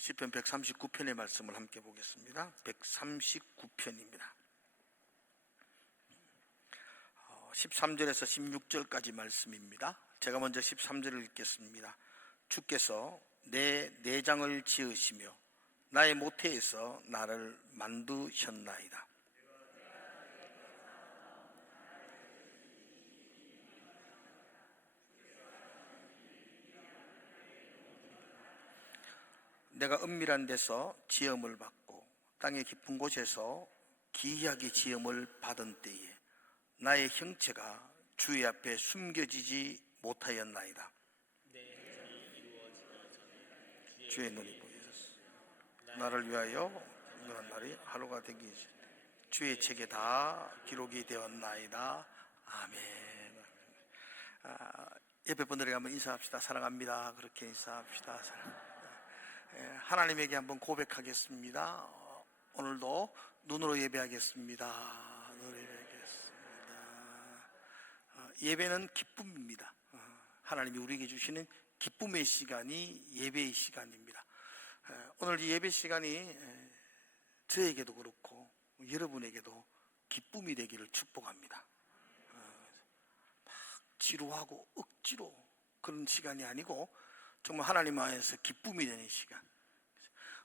시편 139편의 말씀을 함께 보겠습니다. 139편입니다. 13절에서 16절까지 말씀입니다. 제가 먼저 13절을 읽겠습니다. 주께서 내 내장을 지으시며 나의 모태에서 나를 만드셨나이다. 내가 은밀한 데서 지음을 받고 땅의 깊은 곳에서 기이하게 지음을 받은 때에 나의 형체가 주의 앞에 숨겨지지 못하였나이다. 주의 눈이 보이셨소. 나를 위하여 그런 날이 하루가 되기 전에 주의 책에 다 기록이 되었나이다. 아멘. 옆에 분들에게 한번 인사합시다. 사랑합니다. 그렇게 인사합시다. 하나님에게 한번 고백하겠습니다. 오늘도 눈으로 예배하겠습니다. 눈으로 예배하겠습니다. 예배는 기쁨입니다. 하나님이 우리에게 주시는 기쁨의 시간이 예배의 시간입니다. 오늘 이 예배 시간이 저에게도 그렇고 여러분에게도 기쁨이 되기를 축복합니다. 막 지루하고 억지로 그런 시간이 아니고 정말 하나님 안에서 기쁨이 되는 시간.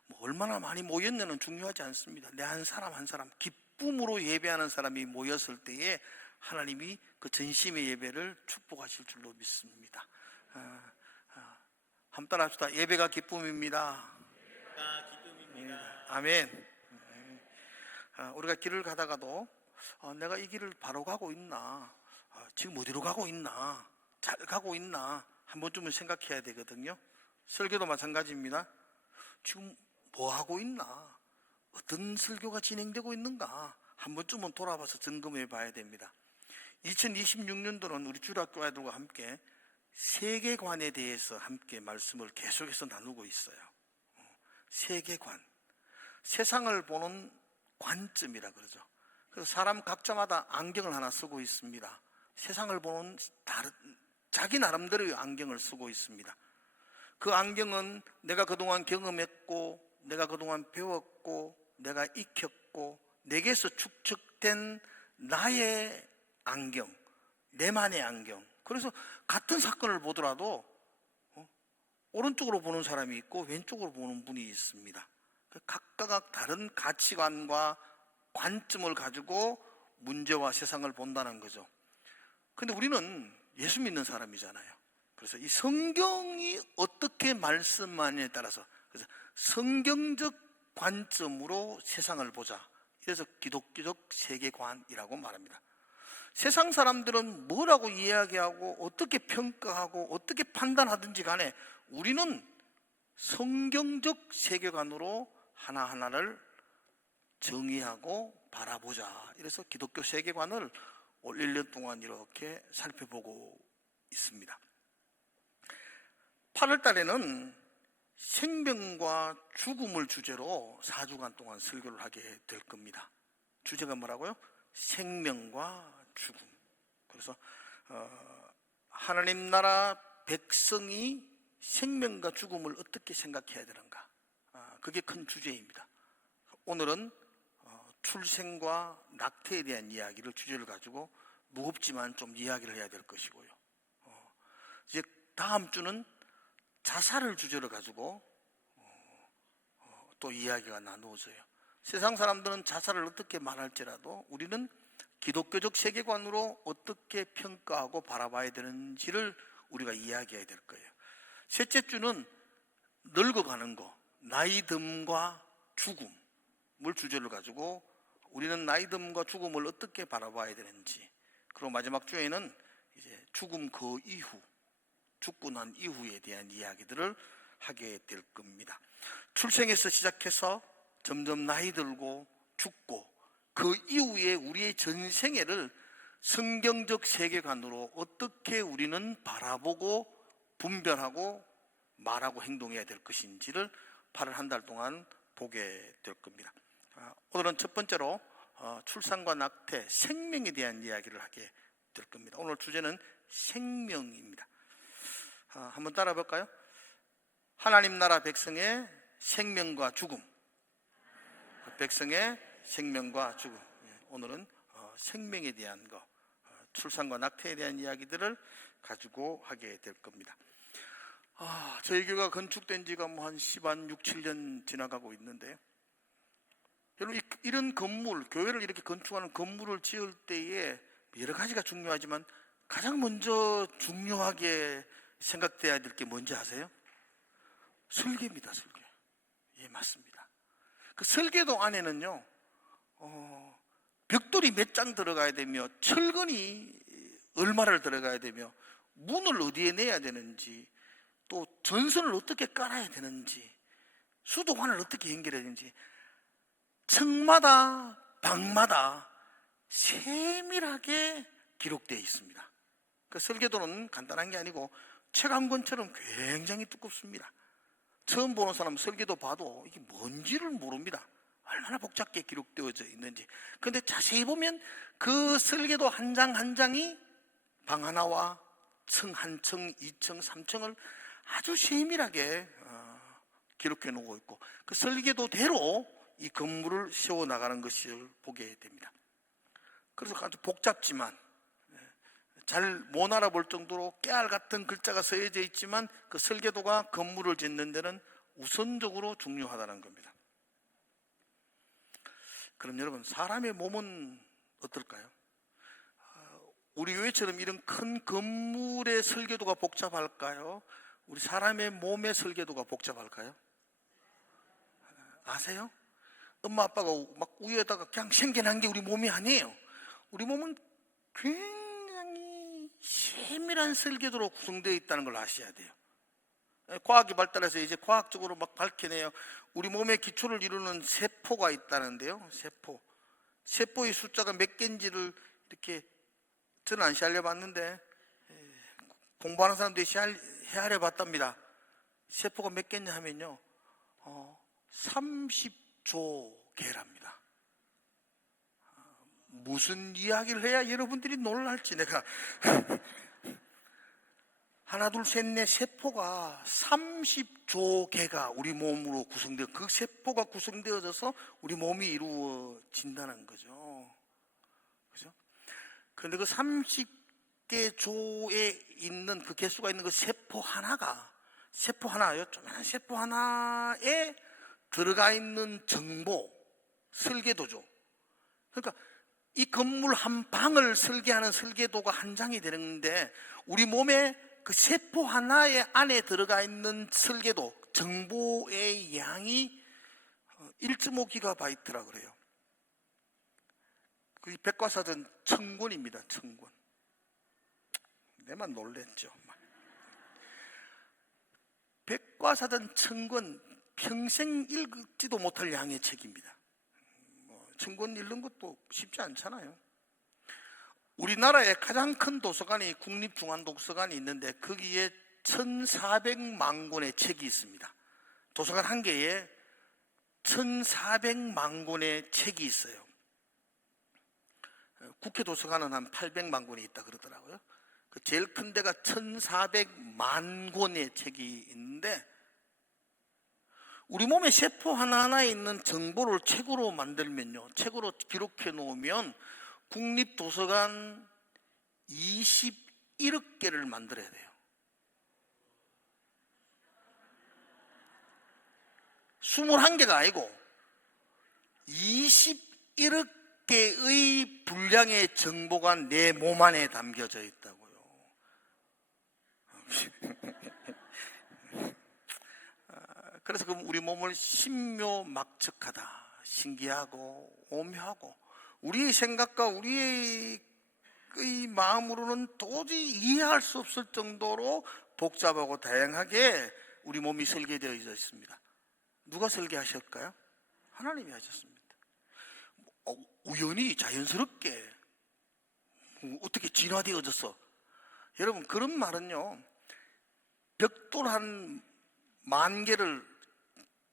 뭐 얼마나 많이 모였느냐는 중요하지 않습니다. 내 한 사람 한 사람 기쁨으로 예배하는 사람이 모였을 때에 하나님이 그 전심의 예배를 축복하실 줄로 믿습니다. 한번 따라합시다. 예배가 기쁨입니다. 예배가 기쁨입니다. 아멘. 우리가 길을 가다가도 내가 이 길을 바로 가고 있나, 지금 어디로 가고 있나, 잘 가고 있나 한 번쯤은 생각해야 되거든요. 설교도 마찬가지입니다. 지금 뭐 하고 있나, 어떤 설교가 진행되고 있는가 한 번쯤은 돌아봐서 점검해 봐야 됩니다. 2026년도는 우리 주일학교 아이들과 함께 세계관에 대해서 함께 말씀을 계속해서 나누고 있어요. 세계관, 세상을 보는 관점이라 그러죠. 그래서 사람 각자마다 안경을 하나 쓰고 있습니다. 세상을 보는 자기 나름대로의 안경을 쓰고 있습니다. 그 안경은 내가 그동안 경험했고, 내가 그동안 배웠고, 내가 익혔고, 내게서 축적된 나의 안경, 내만의 안경. 그래서 같은 사건을 보더라도 오른쪽으로 보는 사람이 있고 왼쪽으로 보는 분이 있습니다. 각각 다른 가치관과 관점을 가지고 문제와 세상을 본다는 거죠. 근데 우리는 예수 믿는 사람이잖아요. 그래서 이 성경이 어떻게 말씀하느냐에 따라서, 그래서 성경적 관점으로 세상을 보자. 그래서 기독교적 세계관이라고 말합니다. 세상 사람들은 뭐라고 이야기하고 어떻게 평가하고 어떻게 판단하든지 간에 우리는 성경적 세계관으로 하나하나를 정의하고 바라보자. 이래서 기독교 세계관을 올 1년 동안 이렇게 살펴보고 있습니다. 8월 달에는 생명과 죽음을 주제로 4주간 동안 설교를 하게 될 겁니다. 주제가 뭐라고요? 생명과 죽음. 그래서 하나님 나라 백성이 생명과 죽음을 어떻게 생각해야 되는가, 그게 큰 주제입니다. 오늘은 출생과 낙태에 대한 이야기를 주제를 가지고 무겁지만 좀 이야기를 해야 될 것이고요. 이제 다음 주는 자살을 주제로 가지고 또 이야기가 나누어져요. 세상 사람들은 자살을 어떻게 말할지라도 우리는 기독교적 세계관으로 어떻게 평가하고 바라봐야 되는지를 우리가 이야기해야 될 거예요. 셋째 주는 늙어가는 거, 나이듦과 죽음을 주제로 가지고 우리는 나이듦과 죽음을 어떻게 바라봐야 되는지, 그리고 마지막 주에는 이제 죽음 그 이후, 죽고 난 이후에 대한 이야기들을 하게 될 겁니다. 출생에서 시작해서 점점 나이 들고 죽고 그 이후에 우리의 전생애를 성경적 세계관으로 어떻게 우리는 바라보고 분별하고 말하고 행동해야 될 것인지를 8월 한 달 동안 보게 될 겁니다. 오늘은 첫 번째로 출산과 낙태, 생명에 대한 이야기를 하게 될 겁니다. 오늘 주제는 생명입니다. 한번 따라 볼까요? 하나님 나라 백성의 생명과 죽음. 백성의 생명과 죽음. 오늘은 생명에 대한 거, 출산과 낙태에 대한 이야기들을 가지고 하게 될 겁니다. 저희 교회가 건축된 지가 한 6, 7년 지나가고 있는데요. 여러분, 이런 건물, 교회를 이렇게 건축하는 건물을 지을 때에 여러 가지가 중요하지만 가장 먼저 중요하게 생각돼야 될 게 뭔지 아세요? 설계입니다, 설계. 예, 맞습니다. 그 설계도 안에는요, 벽돌이 몇 장 들어가야 되며, 철근이 얼마를 들어가야 되며, 문을 어디에 내야 되는지, 또 전선을 어떻게 깔아야 되는지, 수도관을 어떻게 연결해야 되는지, 층마다 방마다 세밀하게 기록되어 있습니다. 그 설계도는 간단한 게 아니고 책 한 권처럼 굉장히 두껍습니다. 처음 보는 사람은 설계도 봐도 이게 뭔지를 모릅니다. 얼마나 복잡하게 기록되어져 있는지. 그런데 자세히 보면 그 설계도 한 장 한 장이 방 하나와 층 한 층, 2층, 3층을 아주 세밀하게 기록해 놓고 있고, 그 설계도대로 이 건물을 세워나가는 것을 보게 됩니다. 그래서 아주 복잡지만 잘 못 알아볼 정도로 깨알 같은 글자가 쓰여져 있지만 그 설계도가 건물을 짓는 데는 우선적으로 중요하다는 겁니다. 그럼 여러분, 사람의 몸은 어떨까요? 우리 교회처럼 이런 큰 건물의 설계도가 복잡할까요? 우리 사람의 몸의 설계도가 복잡할까요? 아세요? 엄마 아빠가 막 우유에다가 그냥 생겨난 게 우리 몸이 아니에요. 우리 몸은 굉장히 세밀한 설계도로 구성되어 있다는 걸 아셔야 돼요. 과학이 발달해서 이제 과학적으로 막 밝혀내요. 우리 몸의 기초를 이루는 세포가 있다는데요. 세포의 숫자가 몇 개인지를 이렇게 저는 안 시알려 봤는데 공부하는 사람들이 헤아려 봤답니다. 세포가 몇 개냐 하면요, 30조 개랍니다. 무슨 이야기를 해야 여러분들이 놀랄지 내가 하나 둘 셋 넷 세포가 30조 개가 우리 몸으로 구성되어, 그 세포가 구성되어져서 우리 몸이 이루어진다는 거죠. 그죠? 그런데 그 30개 조에 있는 그 개수가 있는 그 세포 하나요, 조그마한 세포 하나에 들어가 있는 정보, 설계도죠. 그러니까 이 건물 한 방을 설계하는 설계도가 한 장이 되는데, 우리 몸에 그 세포 하나의 안에 들어가 있는 설계도, 정보의 양이 1.5기가바이트라 그래요. 그게 백과사전 1000권입니다. 1000권. 내만 놀랬죠. 백과사전 1000권, 평생 읽지도 못할 양의 책입니다. 1000권 읽는 것도 쉽지 않잖아요. 우리나라에 가장 큰 도서관이 국립중앙도서관이 있는데 거기에 1400만 권의 책이 있습니다. 도서관 한 개에 1400만 권의 책이 있어요. 국회 도서관은 한 800만 권이 있다 그러더라고요. 그 제일 큰 데가 1400만 권의 책이 있는데, 우리 몸의 세포 하나하나에 있는 정보를 책으로 만들면요, 책으로 기록해 놓으면 국립도서관 21억 개를 만들어야 돼요. 21개가 아니고 21억 개의 분량의 정보가 내 몸 안에 담겨져 있다고요. 그래서 그럼 우리 몸을 신묘막측하다, 신기하고 오묘하고, 우리의 생각과 우리의 마음으로는 도저히 이해할 수 없을 정도로 복잡하고 다양하게 우리 몸이 설계되어 있습니다. 누가 설계하셨을까요? 하나님이 하셨습니다. 우연히 자연스럽게 어떻게 진화되어졌어? 여러분, 그런 말은요, 벽돌 한 10,000개를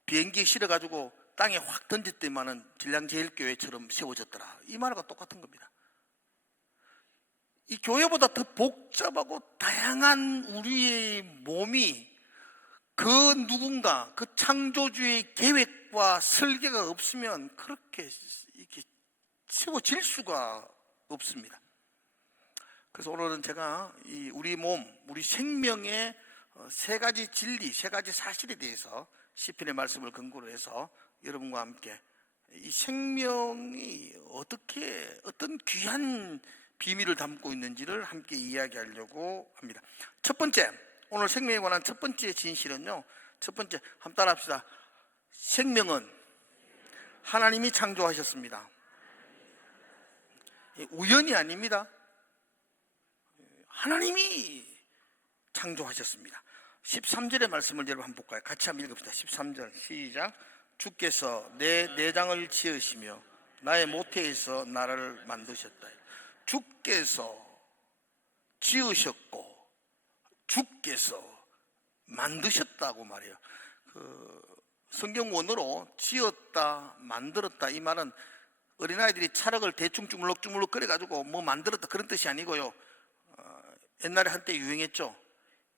비행기에 실어가지고 땅에 확 던졌더니만은 진량제일교회처럼 세워졌더라, 이 말과 똑같은 겁니다. 이 교회보다 더 복잡하고 다양한 우리의 몸이 그 누군가 그 창조주의 계획과 설계가 없으면 그렇게 이렇게 세워질 수가 없습니다. 그래서 오늘은 제가 우리 몸, 우리 생명의 세 가지 진리, 세 가지 사실에 대해서 시편의 말씀을 근거로 해서 여러분과 함께 이 생명이 어떤 귀한 비밀을 담고 있는지를 함께 이야기하려고 합니다. 첫 번째, 오늘 생명에 관한 첫 번째 진실은요, 첫 번째, 한번 따라 합시다. 생명은 하나님이 창조하셨습니다. 우연이 아닙니다. 하나님이 창조하셨습니다. 13절의 말씀을 여러분 한번 볼까요? 같이 한번 읽읍시다. 13절 시작. 주께서 내 내장을 지으시며 나의 모태에서 나를 만드셨다. 주께서 지으셨고 주께서 만드셨다고 말해요. 성경 원어로 지었다, 만들었다, 이 말은 어린아이들이 찰흙을 대충 주물럭주물럭 끓여가지고 뭐 만들었다 그런 뜻이 아니고요. 옛날에 한때 유행했죠.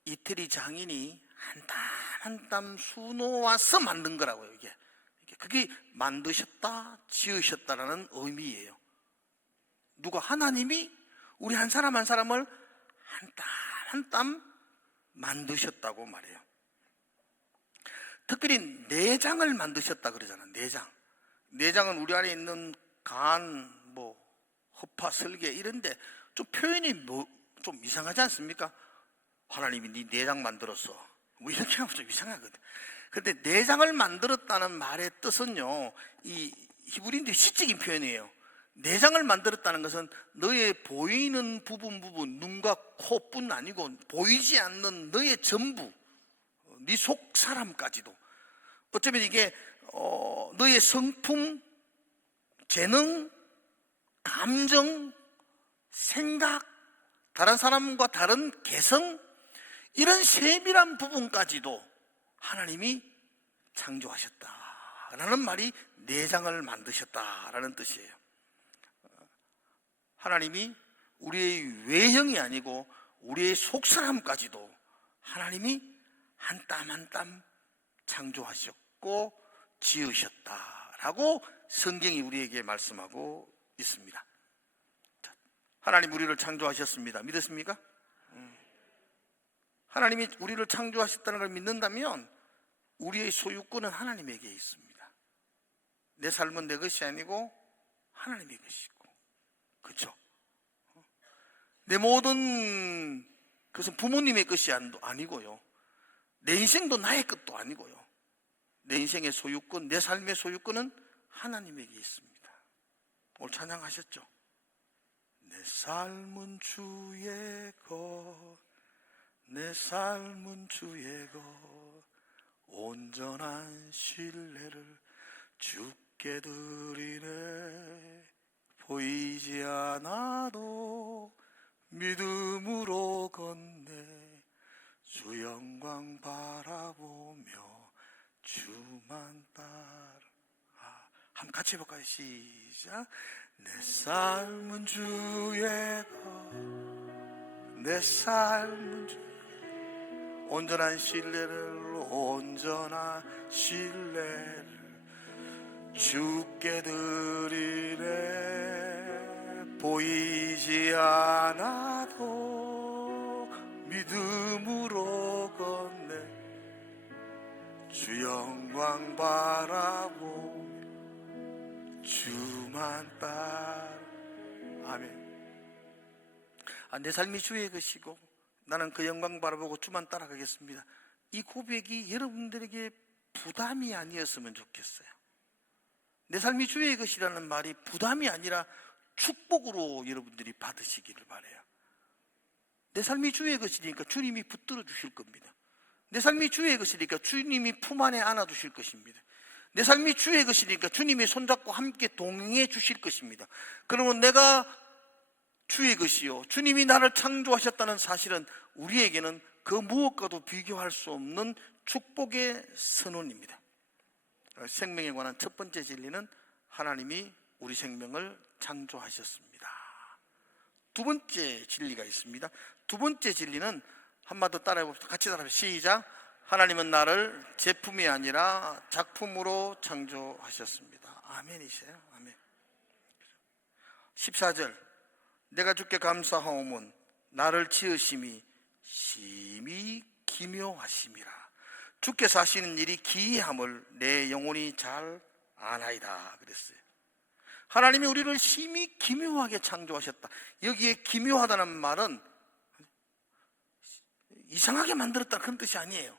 이태리 장인이 한 땀 한 땀 수놓아서 만든 거라고요. 그게 만드셨다, 지으셨다라는 의미예요. 누가? 하나님이 우리 한 사람 한 사람을 한 땀 한 땀 만드셨다고 말해요. 특별히 내장을 만드셨다 그러잖아. 내장은 우리 안에 있는 간, 허파, 설계 이런데 좀 표현이 좀 이상하지 않습니까? 하나님이 네 내장 만들었어. 이렇게 하면 좀 이상하거든. 그런데 내장을 만들었다는 말의 뜻은요, 이 히브리인들이 시적인 표현이에요. 내장을 만들었다는 것은 너의 보이는 부분, 눈과 코뿐 아니고 보이지 않는 너의 전부, 네 속 사람까지도. 어쩌면 이게 너의 성품, 재능, 감정, 생각, 다른 사람과 다른 개성, 이런 세밀한 부분까지도 하나님이 창조하셨다라는 말이 내장을 만드셨다라는 뜻이에요. 하나님이 우리의 외형이 아니고 우리의 속사람까지도 하나님이 한 땀 한 땀 창조하셨고 지으셨다라고 성경이 우리에게 말씀하고 있습니다. 하나님 우리를 창조하셨습니다. 믿으십니까? 하나님이 우리를 창조하셨다는 걸 믿는다면 우리의 소유권은 하나님에게 있습니다. 내 삶은 내 것이 아니고 하나님의 것이고, 그렇죠? 내 모든 것은 부모님의 것이 아니고요, 내 인생도 나의 것도 아니고요, 내 인생의 소유권, 내 삶의 소유권은 하나님에게 있습니다. 오늘 찬양하셨죠? 내 삶은 주의 것, 내 삶은 주의 것, 온전한 신뢰를 주께 드리네. 보이지 않아도 믿음으로 걷네. 주 영광 바라보며 주만 따라. 한번 같이 해볼까요? 시작. 내 삶은 주의 것, 내 삶은 주의 것, 온전한 신뢰를 주께 드리네. 보이지 않아도 믿음으로 걷네. 주 영광 바라보며 주만 따라. 아멘. 내 삶이 주의 것이고 나는 그 영광 바라보고 주만 따라가겠습니다. 이 고백이 여러분들에게 부담이 아니었으면 좋겠어요. 내 삶이 주의 것이라는 말이 부담이 아니라 축복으로 여러분들이 받으시기를 바라요. 내 삶이 주의 것이니까 주님이 붙들어 주실 겁니다. 내 삶이 주의 것이니까 주님이 품 안에 안아 주실 것입니다. 내 삶이 주의 것이니까 주님이 손잡고 함께 동행해 주실 것입니다. 그러면 내가 주의 것이요, 주님이 나를 창조하셨다는 사실은 우리에게는 그 무엇과도 비교할 수 없는 축복의 선언입니다. 생명에 관한 첫 번째 진리는 하나님이 우리 생명을 창조하셨습니다. 두 번째 진리가 있습니다. 두 번째 진리는 한마디 더 따라해 봅시다. 같이 따라해 봅시다. 시작. 하나님은 나를 제품이 아니라 작품으로 창조하셨습니다. 아멘이세요? 아멘. 14절 내가 주께 감사하오면 나를 지으심이 심히 기묘하심이라. 주께서 하시는 일이 기이함을 내 영혼이 잘 아나이다 그랬어요. 하나님이 우리를 심히 기묘하게 창조하셨다. 여기에 기묘하다는 말은 이상하게 만들었다 그런 뜻이 아니에요.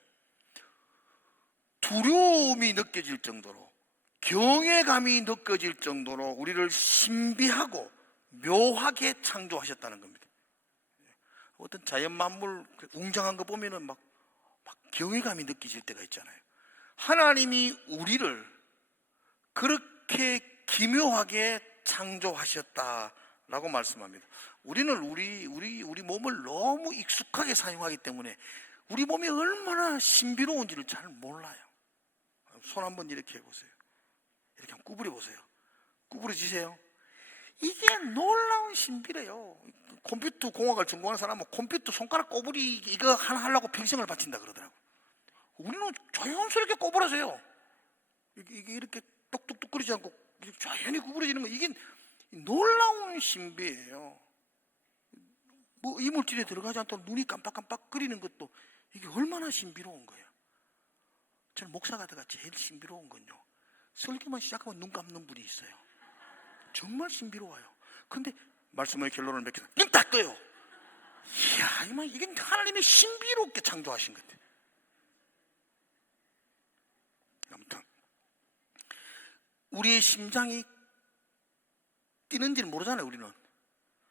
두려움이 느껴질 정도로, 경외감이 느껴질 정도로 우리를 신비하고 묘하게 창조하셨다는 겁니다. 어떤 자연 만물 웅장한 거 보면은 막 경외감이 느껴질 때가 있잖아요. 하나님이 우리를 그렇게 기묘하게 창조하셨다라고 말씀합니다. 우리는 우리 몸을 너무 익숙하게 사용하기 때문에 우리 몸이 얼마나 신비로운지를 잘 몰라요. 손 한번 이렇게 해보세요. 이렇게 한번 구부려 보세요. 구부러지세요. 이게 놀라운 신비래요. 컴퓨터 공학을 전공하는 사람은 컴퓨터 손가락 꼬부리 이거 하나 하려고 평생을 바친다 그러더라고요. 우리는 자연스럽게 꼬부라져요. 이게 이렇게 똑똑똑 거리지 않고 자연히 구부러지는 거, 이게 놀라운 신비예요. 뭐 이물질에 들어가지 않도록 눈이 깜빡깜빡 거리는 것도 이게 얼마나 신비로운 거예요. 저는 목사가 되가 제일 신비로운 건요, 설교만 시작하면 눈 감는 분이 있어요. 정말 신비로워요. 근데 말씀의 결론을 맺혀서 눈 딱 떠요. 이야, 이게 하나님이 신비롭게 창조하신 것 같아요. 아무튼 우리의 심장이 뛰는지는 모르잖아요. 우리는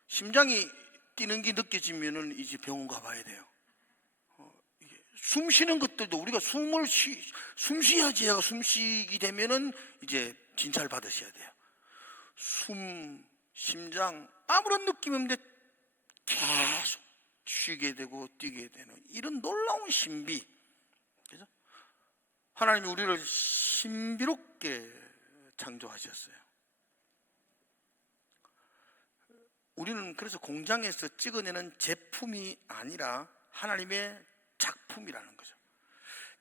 심장이 뛰는 게 느껴지면은 이제 병원 가봐야 돼요. 숨 쉬는 것들도 우리가 숨 쉬어야지 얘가 숨쉬게 되면은 이제 진찰 받으셔야 돼요. 심장 아무런 느낌이 없는데 계속 쉬게 되고 뛰게 되는 이런 놀라운 신비. 그죠? 하나님이 우리를 신비롭게 창조하셨어요. 우리는 그래서 공장에서 찍어내는 제품이 아니라 하나님의 작품이라는 거죠.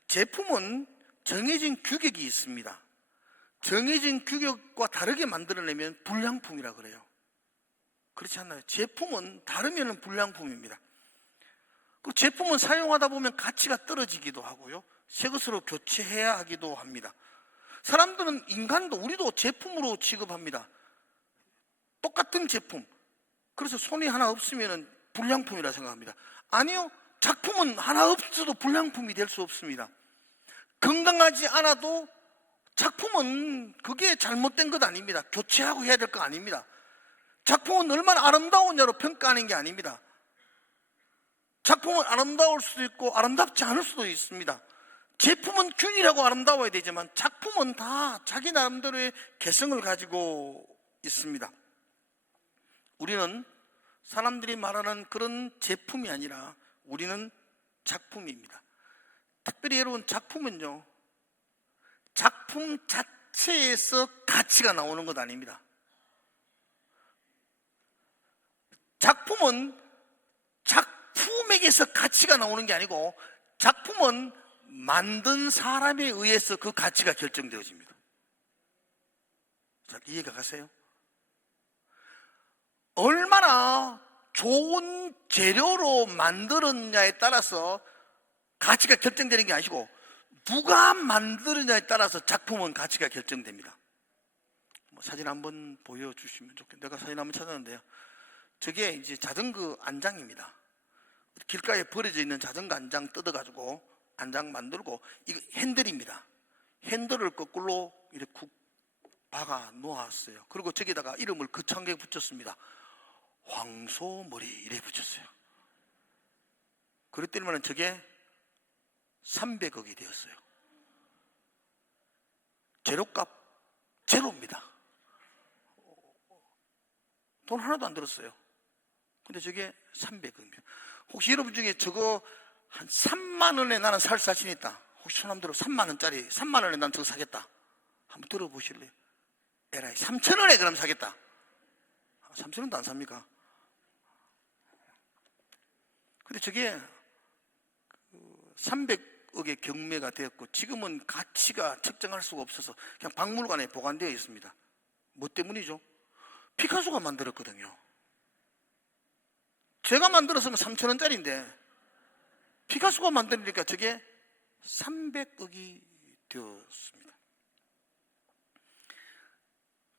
제품은 정해진 규격이 있습니다. 정해진 규격과 다르게 만들어내면 불량품이라 그래요. 그렇지 않나요? 제품은 다르면 불량품입니다. 그 제품은 사용하다 보면 가치가 떨어지기도 하고요, 새 것으로 교체해야 하기도 합니다. 사람들은, 인간도, 우리도 제품으로 취급합니다. 똑같은 제품, 그래서 손이 하나 없으면 불량품이라 생각합니다. 아니요, 작품은 하나 없어도 불량품이 될 수 없습니다. 건강하지 않아도 작품은 그게 잘못된 것 아닙니다. 교체하고 해야 될 거 아닙니다. 작품은 얼마나 아름다우냐로 평가하는 게 아닙니다. 작품은 아름다울 수도 있고 아름답지 않을 수도 있습니다. 제품은 균일하고 아름다워야 되지만 작품은 다 자기 나름대로의 개성을 가지고 있습니다. 우리는 사람들이 말하는 그런 제품이 아니라 우리는 작품입니다. 특별히 여러분, 작품은요, 작품 자체에서 가치가 나오는 것 아닙니다. 작품은 작품에게서 가치가 나오는 게 아니고 작품은 만든 사람에 의해서 그 가치가 결정되어집니다. 자, 이해가 가세요? 얼마나 좋은 재료로 만들었냐에 따라서 가치가 결정되는 게 아니고 누가 만드느냐에 따라서 작품은 가치가 결정됩니다. 사진 한번 보여주시면 좋겠는데, 내가 사진 한번 찾았는데요, 저게 이제 자전거 안장입니다. 길가에 버려져 있는 자전거 안장 뜯어가지고 안장 만들고, 이거 핸들입니다. 핸들을 거꾸로 이렇게 쿡 박아 놓았어요. 그리고 저기다가 이름을 거창하게 붙였습니다. 황소머리 이래 붙였어요. 그랬더니만 저게 300억이 되었어요. 재료값 제로입니다. 돈 하나도 안 들었어요. 근데 저게 300억입니다. 혹시 여러분 중에 저거 한 3만 원에 나는 살 자신 있다, 혹시 손 한번 들어. 3만 원짜리, 3만 원에 난 저거 사겠다, 한번 들어보실래요? 에라이, 3천 원에 그럼 사겠다. 3천 원도 안 삽니까? 근데 저게 300억의 경매가 되었고 지금은 가치가 측정할 수가 없어서 그냥 박물관에 보관되어 있습니다. 뭐 때문이죠? 피카소가 만들었거든요. 제가 만들었으면 3,000원짜리인데 피카소가 만드니까 저게 300억이 되었습니다.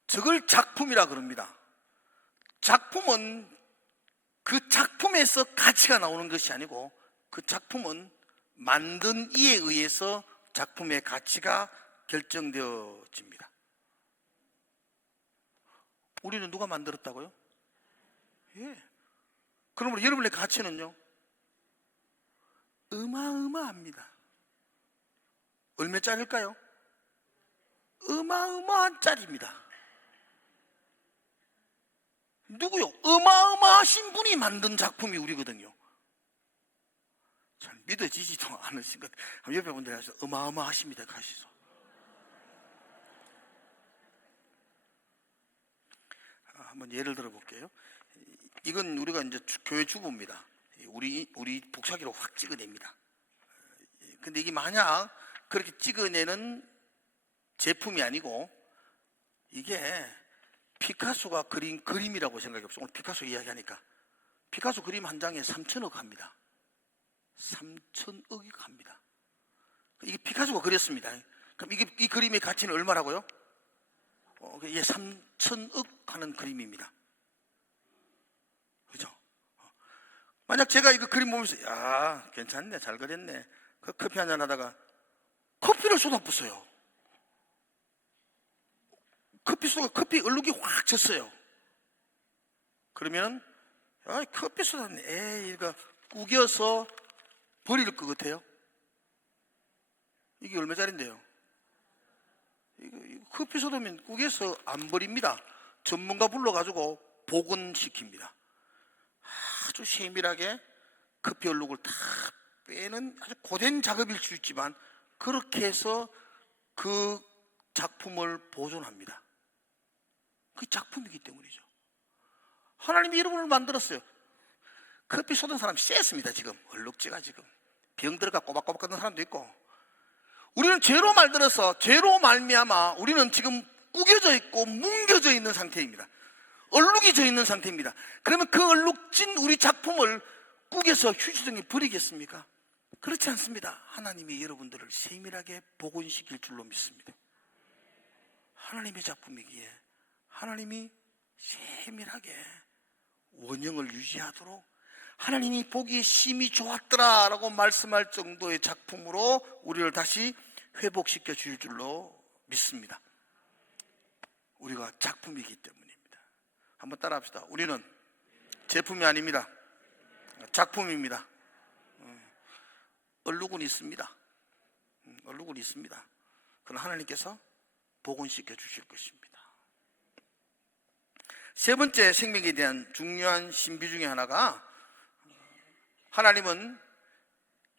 저걸 작품이라 그럽니다. 작품은 그 작품에서 가치가 나오는 것이 아니고 그 작품은 만든 이에 의해서 작품의 가치가 결정되어집니다. 우리는 누가 만들었다고요? 예. 그러므로 여러분의 가치는요, 어마어마합니다. 얼마짜리일까요? 어마어마한 짜리입니다. 누구요? 어마어마하신 분이 만든 작품이 우리거든요. 잘 믿어지지도 않으신 것. 옆에 분들 하셔서 어마어마하십니다 가시죠. 한번 예를 들어 볼게요. 이건 우리가 이제 교회 주보입니다. 우리 복사기로 확 찍어냅니다. 근데 이게 만약 그렇게 찍어내는 제품이 아니고 이게 피카소가 그린 그림이라고 생각해 보세요. 오늘 피카소 이야기하니까 피카소 그림 한 장에 3천억 합니다. 3천억이 갑니다. 이게 피카소가 그렸습니다. 그럼 이 그림의 가치는 얼마라고요? 이게 3천억 하는 그림입니다. 그죠? 만약 제가 이거 그림 보면서 야 괜찮네 잘 그렸네 그 커피 한잔 하다가 커피를 쏟아붓어요. 커피 얼룩이 확 졌어요. 그러면 커피 쏟았네 에이 이거 구겨서 버릴 것 같아요. 이게 얼마짜린데요? 이거 커피 쏟으면 구겨서 안 버립니다. 전문가 불러가지고 복원시킵니다. 아주 세밀하게 커피 얼룩을 다 빼는 아주 고된 작업일 수 있지만 그렇게 해서 그 작품을 보존합니다. 그 작품이기 때문이죠. 하나님이 여러분을 만들었어요. 커피 쏟은 사람 쎄습니다. 지금 얼룩지가 지금 병 들어가 꼬박꼬박 걷는 사람도 있고 우리는 죄로 말들어서 죄로 말미암아 우리는 지금 구겨져 있고 뭉겨져 있는 상태입니다. 얼룩이 져 있는 상태입니다. 그러면 그 얼룩진 우리 작품을 구겨서 휴지통에 버리겠습니까? 그렇지 않습니다. 하나님이 여러분들을 세밀하게 복원시킬 줄로 믿습니다. 하나님의 작품이기에 하나님이 세밀하게 원형을 유지하도록 하나님이 보기에 심히 좋았더라 라고 말씀할 정도의 작품으로 우리를 다시 회복시켜 주실 줄로 믿습니다. 우리가 작품이기 때문입니다. 한번 따라 합시다. 우리는 제품이 아닙니다. 작품입니다. 얼룩은 있습니다. 얼룩은 있습니다. 그러나 하나님께서 복원시켜 주실 것입니다. 세 번째 생명에 대한 중요한 신비 중에 하나가 하나님은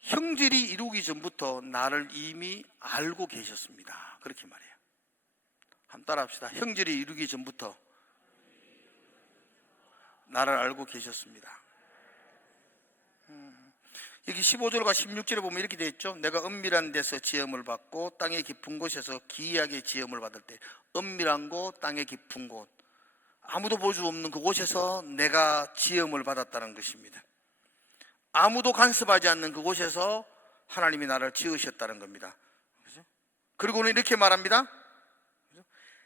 형질이 이루기 전부터 나를 이미 알고 계셨습니다. 그렇게 말해요. 한번 따라 합시다. 형질이 이루기 전부터 나를 알고 계셨습니다. 여기 15절과 16절에 보면 이렇게 되어 있죠. 내가 은밀한 데서 지음을 받고 땅의 깊은 곳에서 기이하게 지음을 받을 때 은밀한 곳, 땅의 깊은 곳 아무도 볼 수 없는 그곳에서 내가 지음을 받았다는 것입니다. 아무도 간섭하지 않는 그곳에서 하나님이 나를 지으셨다는 겁니다. 그리고는 이렇게 말합니다.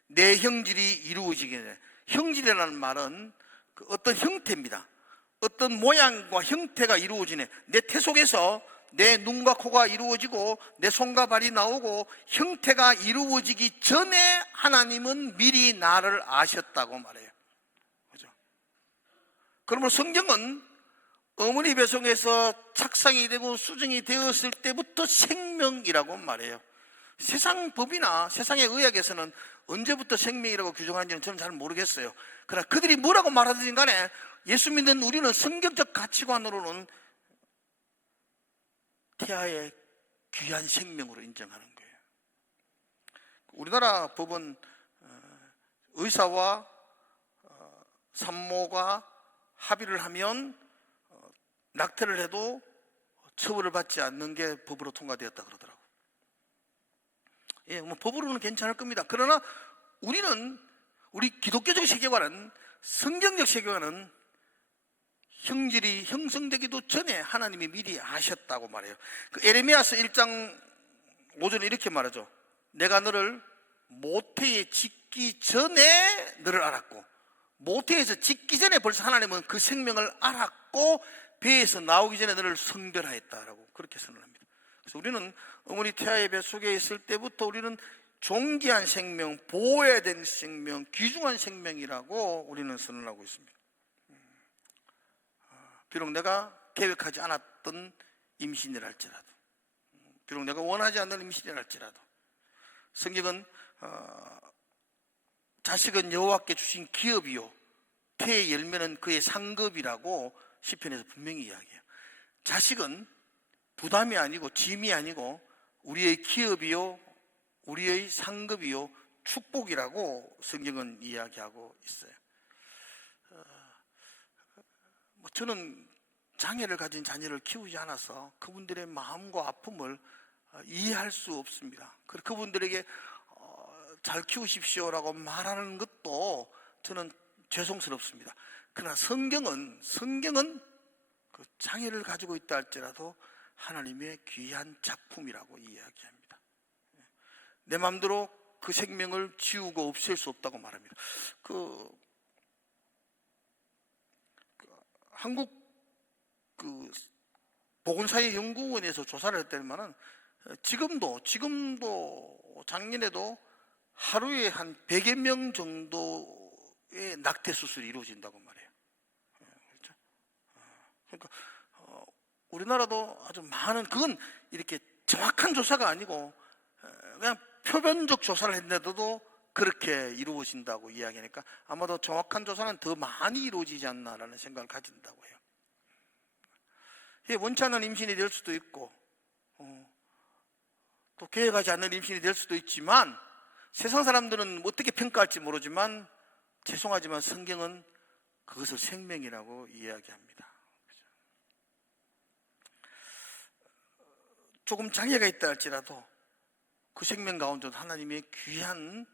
내 형질이 이루어지게 돼. 형질이라는 말은 어떤 형태입니다. 어떤 모양과 형태가 이루어지네. 내 태 속에서 내 눈과 코가 이루어지고 내 손과 발이 나오고 형태가 이루어지기 전에 하나님은 미리 나를 아셨다고 말해요. 그죠? 그러므로 성경은 어머니 배송에서 착상이 되고 수정이 되었을 때부터 생명이라고 말해요. 세상 법이나 세상의 의학에서는 언제부터 생명이라고 규정하는지는 저는 잘 모르겠어요. 그러나 그들이 뭐라고 말하든지 간에 예수 믿는 우리는 성경적 가치관으로는 태아의 귀한 생명으로 인정하는 거예요. 우리나라 법은 의사와 산모가 합의를 하면 낙태를 해도 처벌을 받지 않는 게 법으로 통과되었다 그러더라고. 예, 뭐 법으로는 괜찮을 겁니다. 그러나 우리 기독교적 세계관은, 성경적 세계관은 형질이 형성되기도 전에 하나님이 미리 아셨다고 말해요. 그 에레미야서 1장 5절에 이렇게 말하죠. 내가 너를 모태에 짓기 전에 너를 알았고, 모태에서 짓기 전에 벌써 하나님은 그 생명을 알았고 배에서 나오기 전에 너를 성별하였다라고 그렇게 선언합니다. 그래서 우리는 어머니 태아의 배 속에 있을 때부터 우리는 존귀한 생명, 보호해야 되는 생명, 귀중한 생명이라고 우리는 선언하고 있습니다. 비록 내가 계획하지 않았던 임신이랄지라도, 비록 내가 원하지 않는 임신이랄지라도, 성경은 자식은 여호와께 주신 기업이요 태의 열매는 그의 상급이라고 시편에서 분명히 이야기해요. 자식은 부담이 아니고 짐이 아니고 우리의 기업이요 우리의 상급이요 축복이라고 성경은 이야기하고 있어요. 저는 장애를 가진 자녀를 키우지 않아서 그분들의 마음과 아픔을 이해할 수 없습니다. 그분들에게 잘 키우십시오라고 말하는 것도 저는 죄송스럽습니다. 그러나 성경은 그 장애를 가지고 있다 할지라도 하나님의 귀한 작품이라고 이야기합니다. 내 마음대로 그 생명을 지우고 없앨 수 없다고 말합니다. 한국 보건사회연구원에서 조사를 했더니만은 지금도 작년에도 하루에 한 100여 명 정도의 낙태 수술이 이루어진다고 말해요. 그렇죠? 그러니까 우리나라도 아주 많은, 그건 이렇게 정확한 조사가 아니고 그냥 표면적 조사를 했는데도 그렇게 이루어진다고 이야기하니까 아마도 정확한 조사는 더 많이 이루어지지 않나라는 생각을 가진다고 해요. 원치 않는 임신이 될 수도 있고 또 계획하지 않는 임신이 될 수도 있지만, 세상 사람들은 어떻게 평가할지 모르지만 죄송하지만 성경은 그것을 생명이라고 이야기합니다. 조금 장애가 있다 할지라도 그 생명 가운데 하나님의 귀한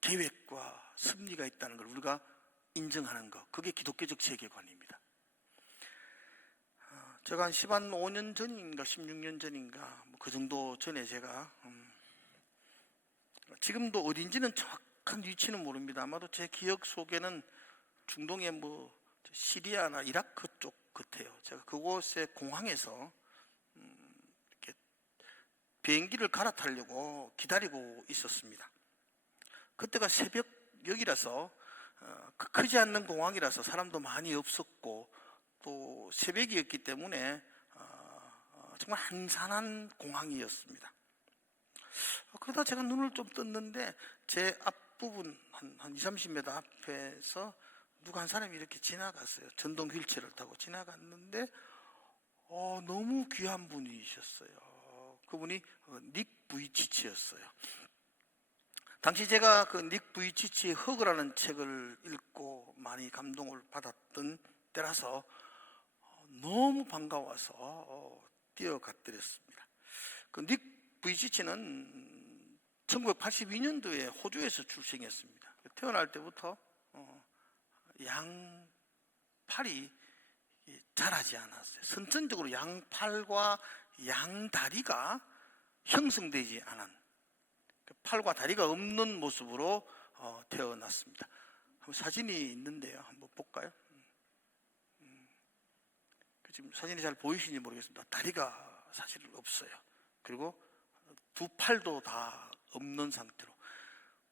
계획과 섭리가 있다는 걸 우리가 인정하는 것, 그게 기독교적 세계관입니다. 제가 한 15년 전인가 16년 전인가 그 정도 전에 제가 지금도 어딘지는 정확한 위치는 모릅니다. 아마도 제 기억 속에는 중동의 시리아나 이라크 쪽 같아요. 제가 그곳의 공항에서 이렇게 비행기를 갈아타려고 기다리고 있었습니다. 그때가 새벽역이라서 크지 않는 공항이라서 사람도 많이 없었고 또 새벽이었기 때문에 정말 한산한 공항이었습니다. 그러다 제가 눈을 좀 떴는데 제 앞부분 한 20, 30m 앞에서 누가 한 사람이 이렇게 지나갔어요. 전동 휠체어를 타고 지나갔는데 너무 귀한 분이셨어요. 그분이 닉 부이치치였어요. 당시 제가 그 닉 부이치치의 허그라는 책을 읽고 많이 감동을 받았던 때라서 너무 반가워서 뛰어갔더랬습니다. 그 닉 부이치치는 1982년도에 호주에서 출생했습니다. 태어날 때부터 양팔이 자라지 않았어요. 선천적으로 양팔과 양다리가 형성되지 않은, 팔과 다리가 없는 모습으로 태어났습니다. 사진이 있는데요. 한번 볼까요? 지금 사진이 잘 보이시는지 모르겠습니다. 다리가 사실 없어요. 그리고 두 팔도 다 없는 상태로.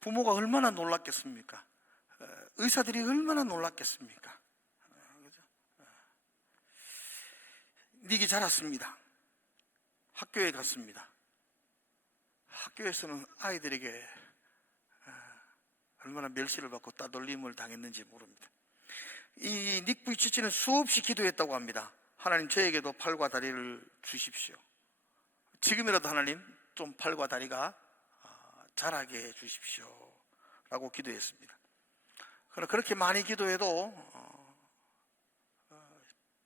부모가 얼마나 놀랐겠습니까? 의사들이 얼마나 놀랐겠습니까? 그죠? 닉이 자랐습니다. 학교에 갔습니다. 학교에서는 아이들에게 얼마나 멸시를 받고 따돌림을 당했는지 모릅니다. 이 닉 부이치치는 수없이 기도했다고 합니다. 하나님, 저에게도 팔과 다리를 주십시오. 지금이라도 하나님 좀 팔과 다리가 자라게 해 주십시오 라고 기도했습니다. 그러나 그렇게 많이 기도해도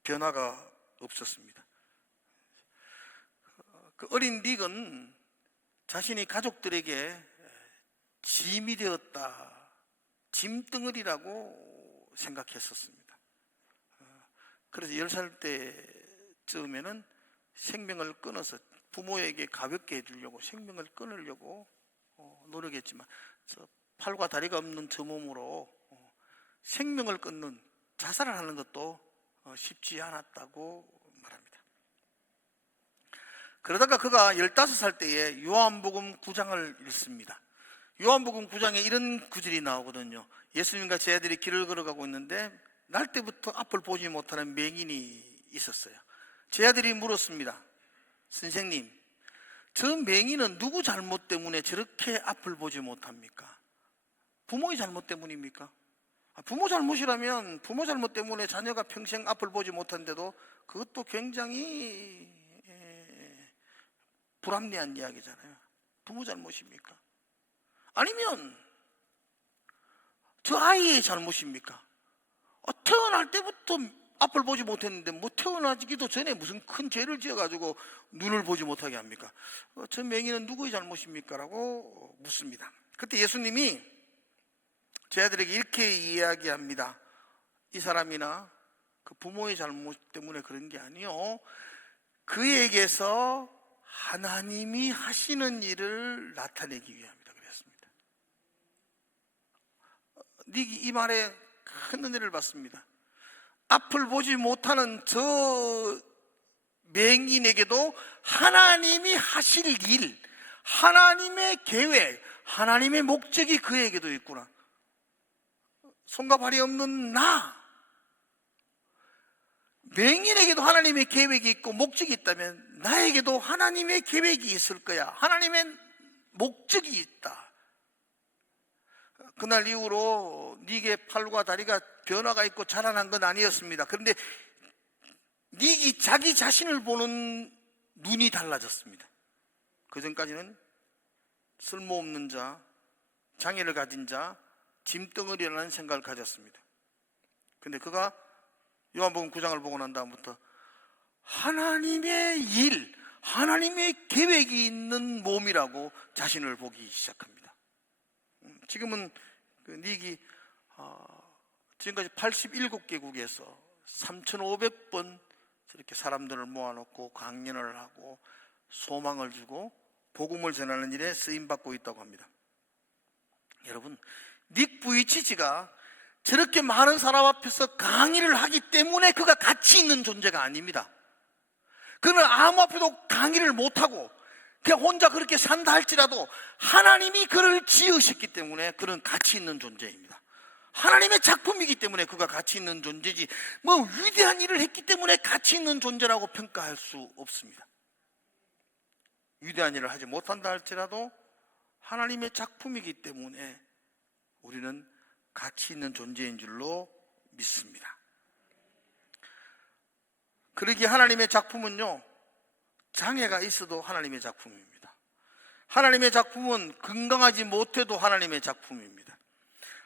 변화가 없었습니다. 그 어린 닉은 자신이 가족들에게 짐이 되었다, 짐덩어리라고 생각했었습니다. 그래서 10살 때쯤에는 생명을 끊어서 부모에게 가볍게 해주려고 생명을 끊으려고 노력했지만 팔과 다리가 없는 저 몸으로 생명을 끊는 자살을 하는 것도 쉽지 않았다고 말합니다. 그러다가 그가 15살 때에 요한복음 9장을 읽습니다. 요한복음 9장에 이런 구절이 나오거든요. 예수님과 제 아들이 길을 걸어가고 있는데 날 때부터 앞을 보지 못하는 맹인이 있었어요. 제 아들이 물었습니다. 선생님, 저 맹인은 누구 잘못 때문에 저렇게 앞을 보지 못합니까? 부모의 잘못 때문입니까? 부모 잘못이라면 부모 잘못 때문에 자녀가 평생 앞을 보지 못한데도 그것도 굉장히 불합리한 이야기잖아요. 부모 잘못입니까? 아니면 저 아이의 잘못입니까? 태어날 때부터 앞을 보지 못했는데 뭐 태어나기도 전에 무슨 큰 죄를 지어가지고 눈을 보지 못하게 합니까? 저 맹인은 누구의 잘못입니까? 라고 묻습니다. 그때 예수님이 제 아들에게 이렇게 이야기합니다. 이 사람이나 그 부모의 잘못 때문에 그런 게 아니요, 그에게서 하나님이 하시는 일을 나타내기 위함이다 그랬습니다. 이 말에 큰 은혜를 받습니다. 앞을 보지 못하는 저 맹인에게도 하나님이 하실 일, 하나님의 계획, 하나님의 목적이 그에게도 있구나. 손과 발이 없는 맹인에게도 하나님의 계획이 있고 목적이 있다면 나에게도 하나님의 계획이 있을 거야. 하나님의 목적이 있다. 그날 이후로 닉의 팔과 다리가 변화가 있고 자라난 건 아니었습니다. 그런데 닉이 자기 자신을 보는 눈이 달라졌습니다. 그 전까지는 쓸모없는 자, 장애를 가진 자, 짐덩어리라는 생각을 가졌습니다. 그런데 그가 요한복음 9장을 보고 난 다음부터 하나님의 일, 하나님의 계획이 있는 몸이라고 자신을 보기 시작합니다. 지금은 그 닉이 지금까지 87개국에서 3,500번 저렇게 사람들을 모아놓고 강연을 하고 소망을 주고 복음을 전하는 일에 쓰임받고 있다고 합니다. 여러분, 닉 부이치치가 저렇게 많은 사람 앞에서 강의를 하기 때문에 그가 가치 있는 존재가 아닙니다. 그는 아무 앞에도 강의를 못하고 그냥 혼자 그렇게 산다 할지라도 하나님이 그를 지으셨기 때문에 그는 가치 있는 존재입니다. 하나님의 작품이기 때문에 그가 가치 있는 존재지 뭐 위대한 일을 했기 때문에 가치 있는 존재라고 평가할 수 없습니다. 위대한 일을 하지 못한다 할지라도 하나님의 작품이기 때문에 우리는 가치 있는 존재인 줄로 믿습니다. 그러기에 하나님의 작품은요, 장애가 있어도 하나님의 작품입니다. 하나님의 작품은 건강하지 못해도 하나님의 작품입니다.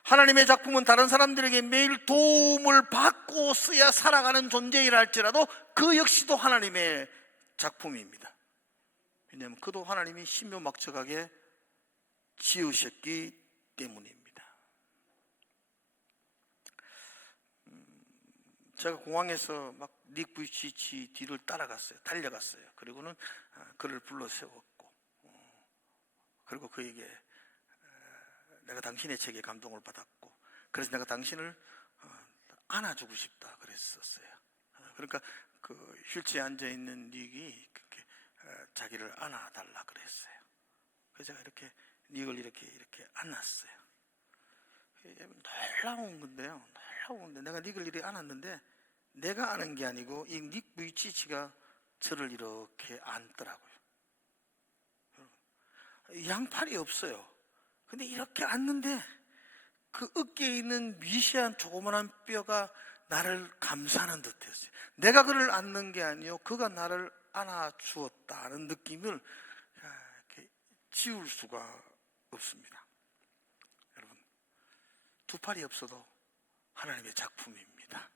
하나님의 작품은 다른 사람들에게 매일 도움을 받고 써야 살아가는 존재이라 할지라도 그 역시도 하나님의 작품입니다. 왜냐하면 그도 하나님이 신묘막측하게 지으셨기 때문입니다. 제가 공항에서 막 닉 부이치치 뒤를 따라갔어요. 달려갔어요. 그리고는 그를 불러 세웠고, 그리고 그에게 내가 당신의 책에 감동을 받았고, 그래서 내가 당신을 안아주고 싶다 그랬었어요. 그러니까 그 휠체어에 앉아 있는 닉이 그렇게 자기를 안아달라 그랬어요. 그래서 제가 이렇게 닉을 이렇게 안았어요. 놀라운 건데요. 놀라운 건데 내가 닉을 이렇게 안았는데 내가 아는 게 아니고 이 닉 부이치치가 저를 이렇게 안더라고요. 양팔이 없어요. 근데 이렇게 안는데 그 어깨에 있는 미세한 조그만한 뼈가 나를 감싸는 듯했어요. 내가 그를 안는 게 아니요, 그가 나를 안아주었다는 느낌을 이렇게 지울 수가 없습니다. 여러분, 두 팔이 없어도 하나님의 작품입니다.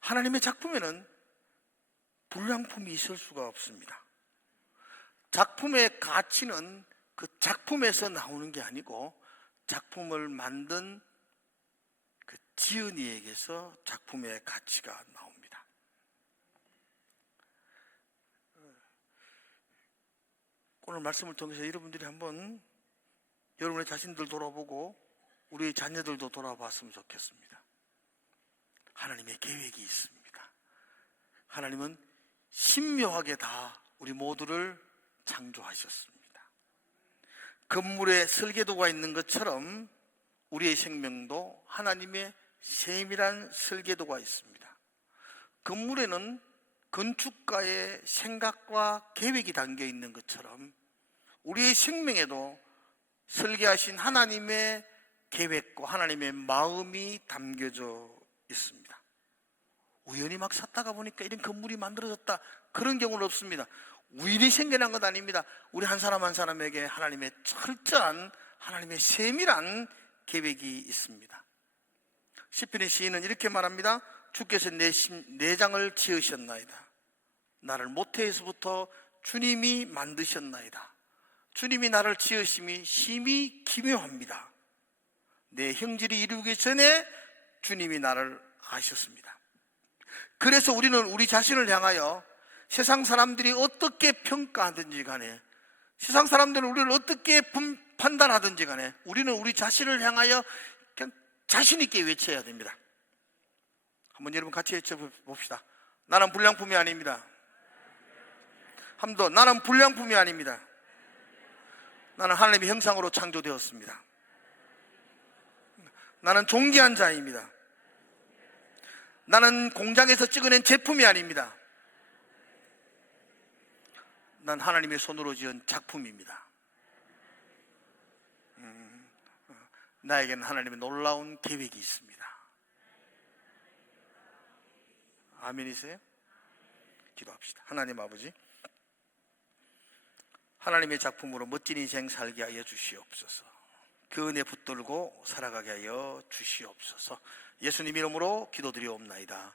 하나님의 작품에는 불량품이 있을 수가 없습니다. 작품의 가치는 그 작품에서 나오는 게 아니고 작품을 만든 그 지은이에게서 작품의 가치가 나옵니다. 오늘 말씀을 통해서 여러분들이 한번 여러분의 자신들 돌아보고 우리 자녀들도 돌아봤으면 좋겠습니다. 하나님의 계획이 있습니다. 하나님은 신묘하게 다 우리 모두를 창조하셨습니다. 건물에 설계도가 있는 것처럼 우리의 생명도 하나님의 세밀한 설계도가 있습니다. 건물에는 건축가의 생각과 계획이 담겨 있는 것처럼 우리의 생명에도 설계하신 하나님의 계획과 하나님의 마음이 담겨져 있습니다. 우연히 막 샀다가 보니까 이런 건물이 만들어졌다, 그런 경우는 없습니다. 우연히 생겨난 것 아닙니다. 우리 한 사람 한 사람에게 하나님의 철저한, 하나님의 세밀한 계획이 있습니다. 시편의 시인은 이렇게 말합니다. 주께서 내 장을 지으셨나이다. 나를 모태에서부터 주님이 만드셨나이다. 주님이 나를 지으심이 심히 기묘합니다. 내 형질이 이루기 전에 주님이 나를 아셨습니다. 그래서 우리는 우리 자신을 향하여 세상 사람들이 어떻게 평가하든지 간에, 세상 사람들은 우리를 어떻게 판단하든지 간에 우리는 우리 자신을 향하여 그냥 자신 있게 외쳐야 됩니다. 한번 여러분 같이 외쳐봅시다. 나는 불량품이 아닙니다. 한 번 더, 나는 불량품이 아닙니다. 나는 하나님의 형상으로 창조되었습니다. 나는 존귀한 자입니다. 나는 공장에서 찍어낸 제품이 아닙니다. 난 하나님의 손으로 지은 작품입니다. 나에게는 하나님의 놀라운 계획이 있습니다. 아멘이세요? 기도합시다. 하나님 아버지, 하나님의 작품으로 멋진 인생 살게 하여 주시옵소서. 그 은혜 붙들고 살아가게 하여 주시옵소서. 예수님 이름으로 기도드리옵나이다.